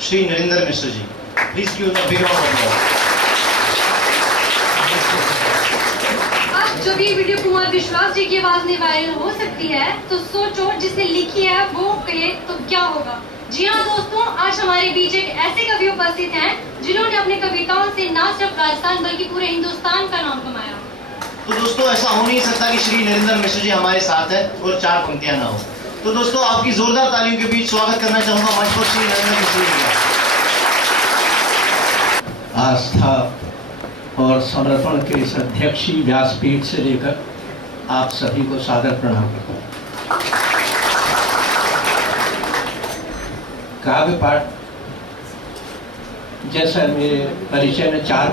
Shri Narendra Mishra ji. Please give the big round of applause. अब जब ये वीडियो कुमार विश्वास जी की आवाज में वायरल हो सकती है तो सोचो जिसने लिखी है वो कहे तो क्या होगा। जी हाँ दोस्तों, आज हमारे बीच एक ऐसे कवि उपस्थित हैं जिन्होंने अपने कविताओं से न सिर्फ राजस्थान बल्कि पूरे हिंदुस्तान का नाम कमाया। तो दोस्तों ऐसा हो नहीं सकता कि श्री नरेंद्र मिश्र जी हमारे साथ है और चार पंक्तियां ना हो। तो दोस्तों आपकी जोरदार तालियों के बीच स्वागत करना चाहूंगा मंच पर श्री नरेंद्र मिश्र जी का। आस्था और समर्पण के इस अध्यक्षीय व्यासपीठ से लेकर आप सभी को सादर प्रणाम करता हूँ। काव्य पाठ जैसा मेरे परिचय में चार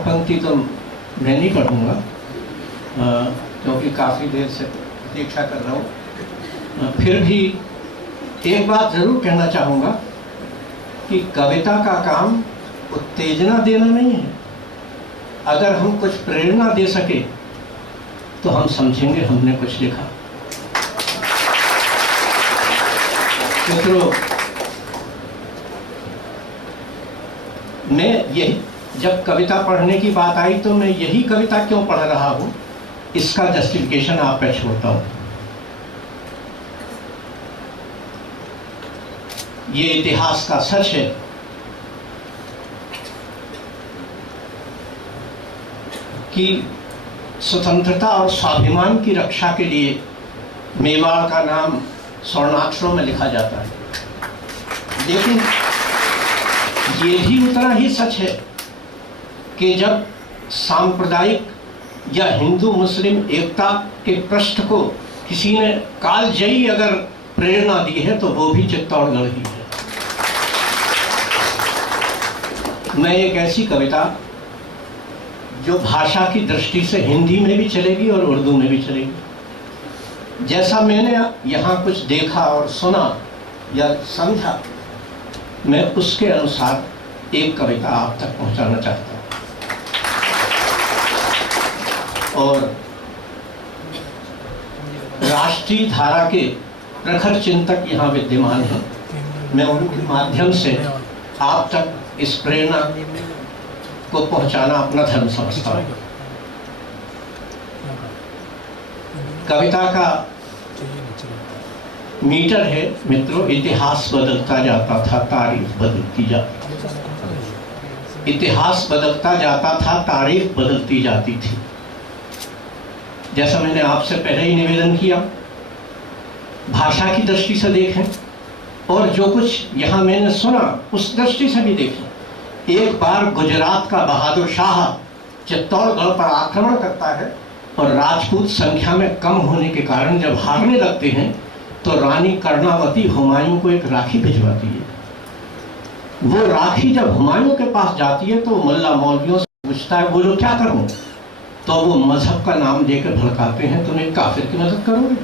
पंक्ति तो मैं नहीं पढ़ूंगा क्योंकि काफ़ी देर से प्रतीक्षा कर रहा हूँ। फिर भी एक बात ज़रूर कहना चाहूँगा कि कविता का काम उत्तेजना देना नहीं है। अगर हम कुछ प्रेरणा दे सके तो हम समझेंगे हमने कुछ लिखा। मित्रों, मैं यही जब कविता पढ़ने की बात आई तो मैं यही कविता क्यों पढ़ रहा हूँ इसका जस्टिफिकेशन आप पे छोड़ता हूँ। ये इतिहास का सच है कि स्वतंत्रता और स्वाभिमान की रक्षा के लिए मेवाड़ का नाम स्वर्णाक्षरों में लिखा जाता है, लेकिन ये भी उतना ही सच है कि जब सांप्रदायिक या हिंदू मुस्लिम एकता के पृष्ठ को किसी ने कालजयी अगर प्रेरणा दी है तो वो भी चित्तौड़गढ़ ही है। मैं एक ऐसी कविता जो भाषा की दृष्टि से हिंदी में भी चलेगी और उर्दू में भी चलेगी। जैसा मैंने यहाँ कुछ देखा और सुना या समझा, मैं उसके अनुसार एक कविता आप तक पहुँचाना चाहता हूँ। और राष्ट्रीय धारा के प्रखर चिंतक यहाँ विद्यमान हैं। मैं उनके माध्यम से आप तक इस प्रेरणा को पहुंचाना अपना धर्म समझता हूँ। कविता का मीटर है मित्रों, इतिहास बदलता जाता था, तारीख बदलती जाती थी। इतिहास बदलता जाता था, तारीख बदलती जाती थी। जैसा मैंने आपसे पहले ही निवेदन किया, भाषा की दृष्टि से देखें और जो कुछ यहाँ मैंने सुना उस दृष्टि से भी देखें। एक बार गुजरात का बहादुर शाह चित्तौड़गढ़ पर आक्रमण करता है और राजपूत संख्या में कम होने के कारण जब हारने लगते हैं तो रानी कर्णावती हुमायूं को एक राखी भिजवाती है। वो राखी जब हुमायूं के पास जाती है तो मुल्ला मौलवियों से पूछता है, बोलो क्या करूं? तो वो मजहब का नाम देकर भड़काते हैं, तुम एक काफिर की मदद करोगे?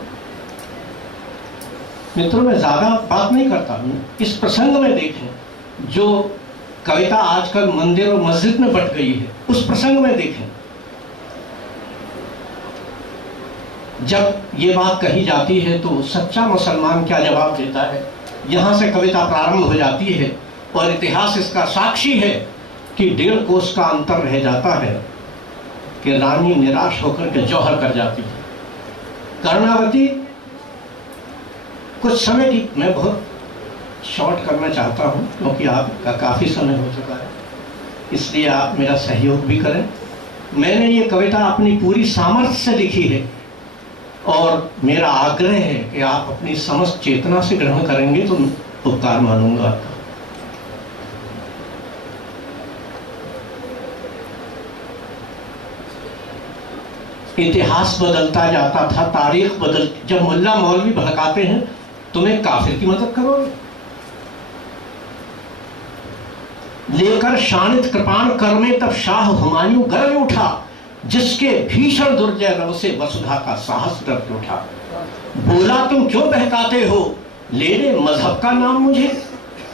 मित्रों, मैं ज्यादा बात नहीं करता हूं। इस प्रसंग में देखें जो कविता आजकल मंदिर और मस्जिद में बट गई है, उस प्रसंग में देखें जब ये बात कही जाती है तो सच्चा मुसलमान क्या जवाब देता है। यहाँ से कविता प्रारंभ हो जाती है और इतिहास इसका साक्षी है कि 1.5 कोस का अंतर रह जाता है कि रानी निराश होकर के जौहर कर जाती है। कर्णावती कुछ समय की, मैं बहुत शॉर्ट करना चाहता हूँ क्योंकि आपका काफ़ी समय हो चुका है, इसलिए आप मेरा सहयोग भी करें। मैंने ये कविता अपनी पूरी सामर्थ्य से लिखी है और मेरा आग्रह है कि आप अपनी समस्त चेतना से ग्रहण करेंगे तो उपकार मानूंगा। इतिहास बदलता जाता था, तारीख बदल, जब मुल्ला मौलवी भड़काते हैं तुम एक काफिर की मदद करोगे? लेकर शानित कृपाण कर में तब शाह हुमायूं गर्व उठा, जिसके भीषण दुर्जय रव से वसुधा का साहस डर उठा। बोला तुम क्यों बहकाते हो, ले ले मजहब का नाम मुझे,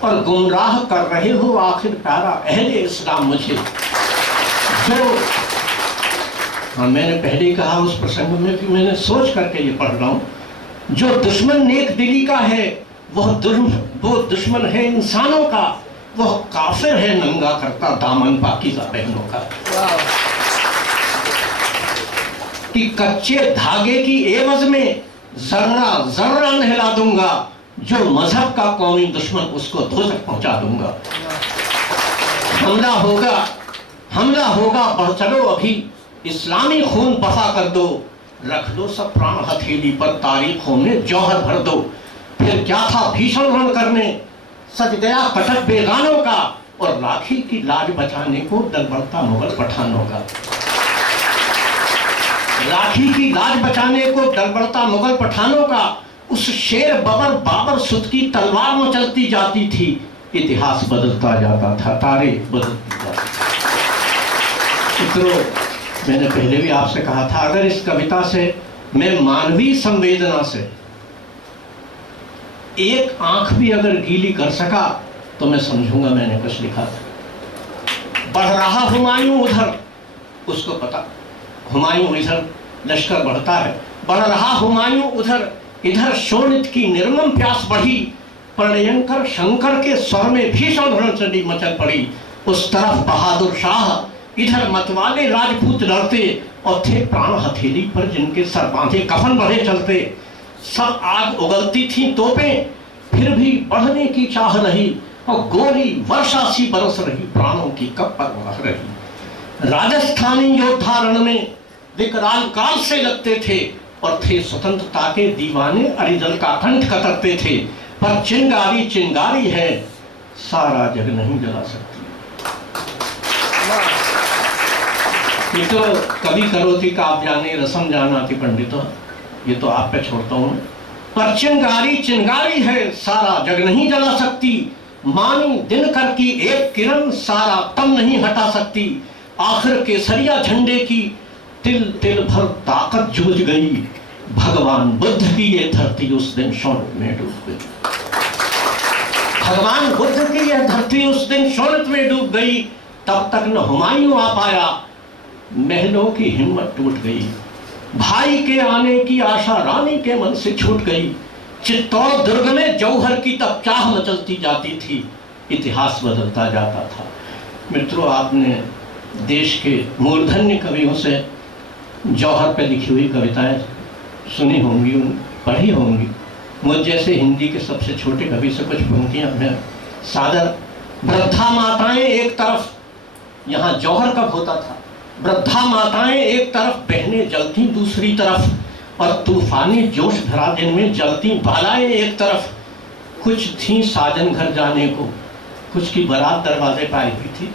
और गुमराह कर रहे हो आखिर प्यारा अहले इस्लाम मुझे। जो हाँ, मैंने पहले ही कहा उस प्रसंग में कि मैंने सोच करके ये पढ़ रहा हूँ। जो दुश्मन नेक दिली का है वो दुश्मन है इंसानों का, वह काफिर है नंगा करता दामन पाकीज़ा बहनों का। कि कच्चे धागे की एवज में जर्रा जर्रा नहला दूंगा, जो मजहब का कौमी दुश्मन उसको दोज़ख पहुंचा दूंगा। हमला होगा बढ़ चलो अभी, इस्लामी खून बहा कर दो, रख दो सब प्राण हथेली पर, तारीखों में जौहर भर दो। फिर क्या था भीषण रण करने, सज गया कटक बेगानों का, और राखी की लाज बचाने को दल बढ़ता मुगल पठानों का। राखी की लाज बचाने को दल बढ़ता मुगल पठानों का, उस शेर बबर बाबर सुत की तलवार में चलती जाती थी। इतिहास बदलता जाता था, तारीख बदलती जाती थी। मित्रों, मैंने पहले भी आपसे कहा था, अगर इस कविता से मैं मानवीय संवेदना से एक आंख भी अगर गीली कर सका तो मैं समझूंगा मैंने कुछ लिखा था। बढ़ रहा हुमायूं उधर, उसको पता हुमायूं इधर लश्कर बढ़ता है, बढ़ रहा हुमायूं उधर, इधर शोणित की निर्मम प्यास बढ़ी, प्रणयंकर शंकर के स्वर में भीषण रणचंडी मचल पड़ी। उस तरफ बहादुर शाह, इधर मतवाले राजपूत लड़ते, और थे प्राण हथेली पर जिनके सर बांधे कफन बढ़े चलते। सब आग उगलती थी तोपें, फिर भी बढ़ने की चाह रही, और गोली वर्षा सी बरस रही, प्राणों की कब पर बह रही। राजस्थानी योद्धा रण में विकराल काल से लगते थे, और थे स्वतंत्रता के दीवाने, अरिदल का कंठ कतरते थे। पर चिंगारी चिंगारी है, सारा जग नहीं जला सकती। मित्रों, कवि करोति काव्यानि रसम जानाति पंडितों, ये तो आप पे छोड़ता हूं। पर चिंगारी चिंगारी है, सारा जग नहीं जला सकती। मानी दिनकर की एक किरण, सारा तम नहीं हटा सकती। आखिर केसरिया झंडे की तिल तिल भर ताकत जूझ गई। भगवान बुद्ध की ये धरती उस दिन शोणित में डूब गई। भगवान बुद्ध की यह धरती उस दिन शोणित में डूब गई। तब तक न हुमायूं आ पाया, महलों की हिम्मत टूट गई। भाई के आने की आशा रानी के मन से छूट गई। चित्तौड़ दुर्ग में जौहर की तब चाह मचलती जाती थी। इतिहास बदलता जाता था। मित्रों, आपने देश के मूर्धन्य कवियों से जौहर पे लिखी हुई कविताएं सुनी होंगी, पढ़ी होंगी। मुझ जैसे हिंदी के सबसे छोटे कवि से कुछ पंक्तियां मैं सादर। वृद्धा माताएं एक तरफ, यहाँ जौहर कब होता था, वृद्धा माताएं एक तरफ, बहनें जलती दूसरी तरफ, और तूफानी जोश भरा दिन में जलती बालाएं एक तरफ। कुछ थी साजन घर जाने को, कुछ की बारात दरवाजे पर आई हुई थी।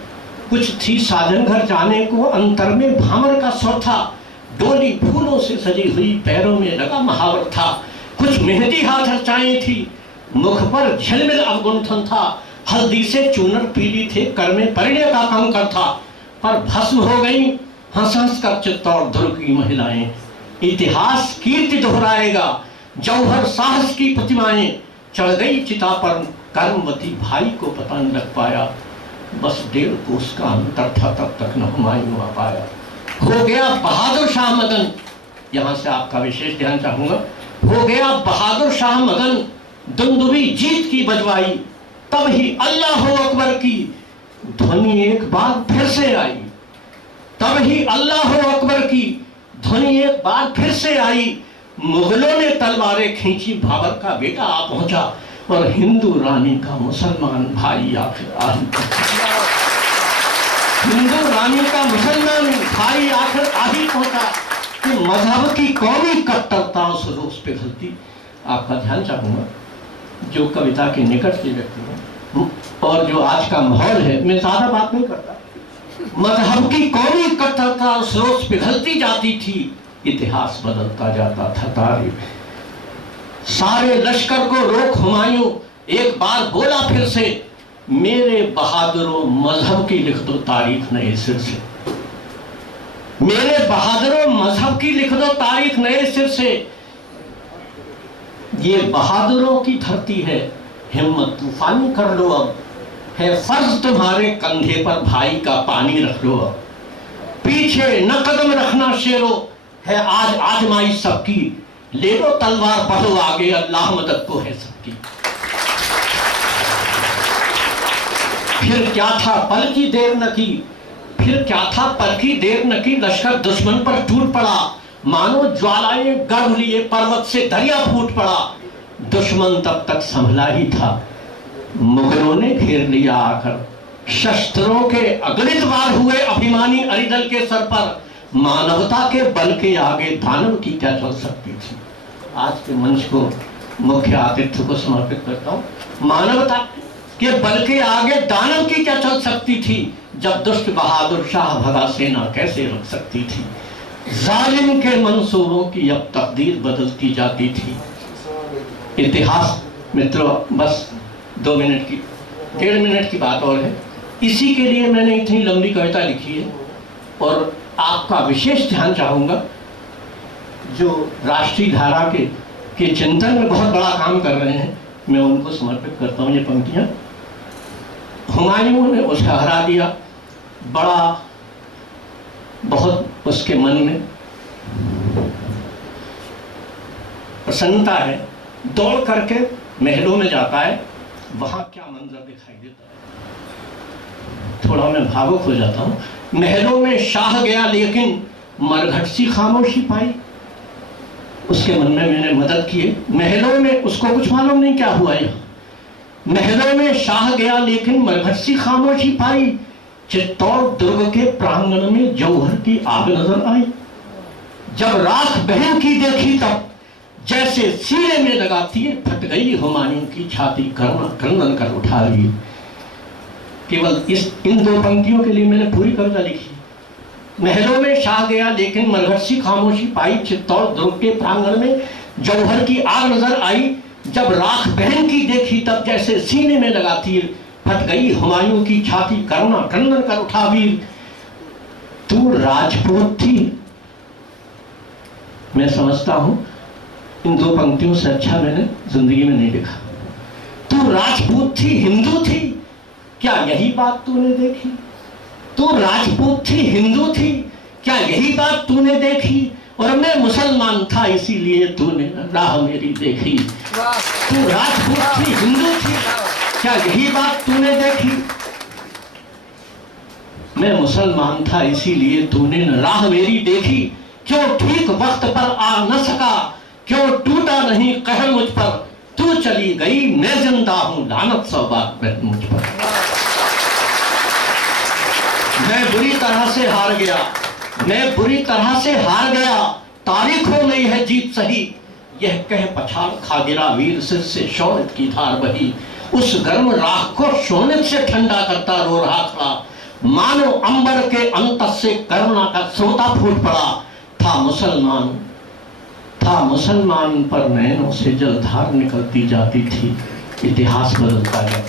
कुछ थी साजन घर जाने को, अंतर में भामर का स्वर था। डोली फूलों से सजी हुई, पैरों में लगा महावर था। कुछ मेहंदी हाथ रचाई थी, मुख पर झिलमिल अवगुंठन था। हल्दी से चूनर पीली थे, कर में परिणय का कंकर था। पर भस्म हो गई हंस हंस कर चित्तौड़ दुर्ग की महिलाएं। इतिहास कीर्ति दोहराएगा, जौहर साहस की प्रतिमाएं। चढ़ गई चिता पर कर्मवती, भाई को पता न लग पाया। बस 1.5 कोस का अंतर था, तब तक न हुमायूं आ पाया। हो गया बहादुर शाह मगन, यहां से आपका विशेष ध्यान चाहूंगा। हो गया बहादुर शाह मगन, दुंदुबी जीत की बजवाई। तब ही अल्लाह अकबर की ध्वनि एक बार फिर से आई। तब ही अल्लाह अकबर की ध्वनि एक बार फिर से आई। मुगलों ने तलवारें खींची, बाबर का बेटा आ पहुंचा, और हिंदू रानी का मुसलमान भाई आखिर आ ही पहुंचा। हिंदू रानी का मुसलमान भाई आखिर आ ही पहुंचा। कि मजहब की कौमी कट्टरता उस रोज पे घलती। आपका ध्यान चाहूंगा, जो कविता के निकट के व्यक्ति हैं और जो आज का माहौल है, मैं ज्यादा बात नहीं करता। मजहब की कौमी कट्टरता उस रोज पिघलती जाती थी। इतिहास बदलता जाता था, तारीख। सारे लश्कर को रोक हुमायूं, एक बार बोला फिर से, मेरे बहादुरों मजहब की लिख दो तारीख नए सिर से। मेरे बहादुरों मजहब की लिख दो तारीख नए सिर से। ये बहादुरों की धरती है, हिम्मत तूफानी कर लो अब। है फर्ज तुम्हारे कंधे पर, भाई का पानी रख लो अब। पीछे न कदम रखना शेरो, है आज आजमाइश सबकी। ले लो तलवार, बढ़ो आगे, अल्लाह मदद को है सबकी। फिर क्या था पल की देर न की, फिर क्या था पल की देर न की, लश्कर दुश्मन पर टूट पड़ा, मानो ज्वालाएं गर्भ लिए पर्वत से दरिया फूट पड़ा। दुश्मन तब तक संभला ही था, मुगलों ने घेर लिया आकर, शस्त्रों के अगणित वार हुए अभिमानी अरिदल के सर पर, मानवता के बल के आगे दानव की क्या चल सकती थी। आज के मंच को मुख्य आतिथ्य को समर्पित करता हूं। मानवता के बल के आगे दानव की क्या चल सकती थी, जब दुष्ट बहादुर शाह भगा सेना कैसे रुक सकती थी। जालिम के मंसूबों की अब तकदीर बदलती जाती थी। इतिहास मित्रों, बस 2 मिनट की 1.5 मिनट की बात और है। इसी के लिए मैंने इतनी लंबी कविता लिखी है और आपका विशेष ध्यान चाहूंगा। जो राष्ट्रीय धारा के चिंतन में बहुत बड़ा काम कर रहे हैं, मैं उनको समर्पित करता हूं ये पंक्तियां। हुमायूं ने उसे हरा दिया, बड़ा बहुत उसके मन में प्रसन्नता है, दौड़ करके महलों में जाता है, वहां क्या मंजर दिखाई देता है। थोड़ा मैं भावुक हो जाता हूं। महलों में शाह गया लेकिन मरघट सी खामोशी पाई। उसके मन में मैंने मदद की। महलों में उसको कुछ मालूम नहीं क्या हुआ यहाँ। महलों में शाह गया लेकिन मरघट सी खामोशी पाई, चित्तौड़ दुर्ग के प्रांगण में जौहर की आग नजर आई। जब राख बहन की देखी तब जैसे सीने में लगा तीर, फट गई हुमायूं की छाती, करुणा क्रंदन कर उठा ली। केवल इन 2 पंक्तियों के लिए मैंने पूरी कविता लिखी। महलों में शाह गया लेकिन मरघट सी खामोशी पाई, चित्तौड़ दुर्ग के प्रांगण में जौहर की आग नजर आई। जब राख बहन की देखी तब जैसे सीने में लगा तीर, फट गई हुमायूं की छाती, करुणा क्रंदन कर उठा वीर। तू राजपूत थी, मैं समझता हूं इन 2 पंक्तियों से अच्छा मैंने जिंदगी में नहीं लिखा। तू राजपूत थी, हिंदू थी, क्या यही बात तूने देखी। तू राजपूत थी, हिंदू थी, क्या यही बात तूने देखी। और मैं मुसलमान था इसीलिए तूने राह मेरी देखी। तू राजपूत थी, हिंदू थी, क्या यही बात तूने देखी। मैं मुसलमान था इसीलिए तूने राह मेरी देखी। क्यों ठीक वक्त पर आ न सका, क्यों टूटा नहीं कहर मुझ पर। तू चली गई मैं जिंदा हूं, लानत सौ बात मुझ पर। मैं बुरी तरह से हार गया, मैं बुरी तरह से हार गया, तारीख हो गई है जीत सही। यह कह पछाड़ खा गिरा वीर, सिर से शौर्य की धार बही। उस गर्म राख को शोणित से ठंडा करता रो रहा खड़ा, मानो अंबर के अंत से करुणा का स्रोता फूट पड़ा। था मुसलमान पर नैनों से जलधार निकलती जाती थी। इतिहास बदलता गया।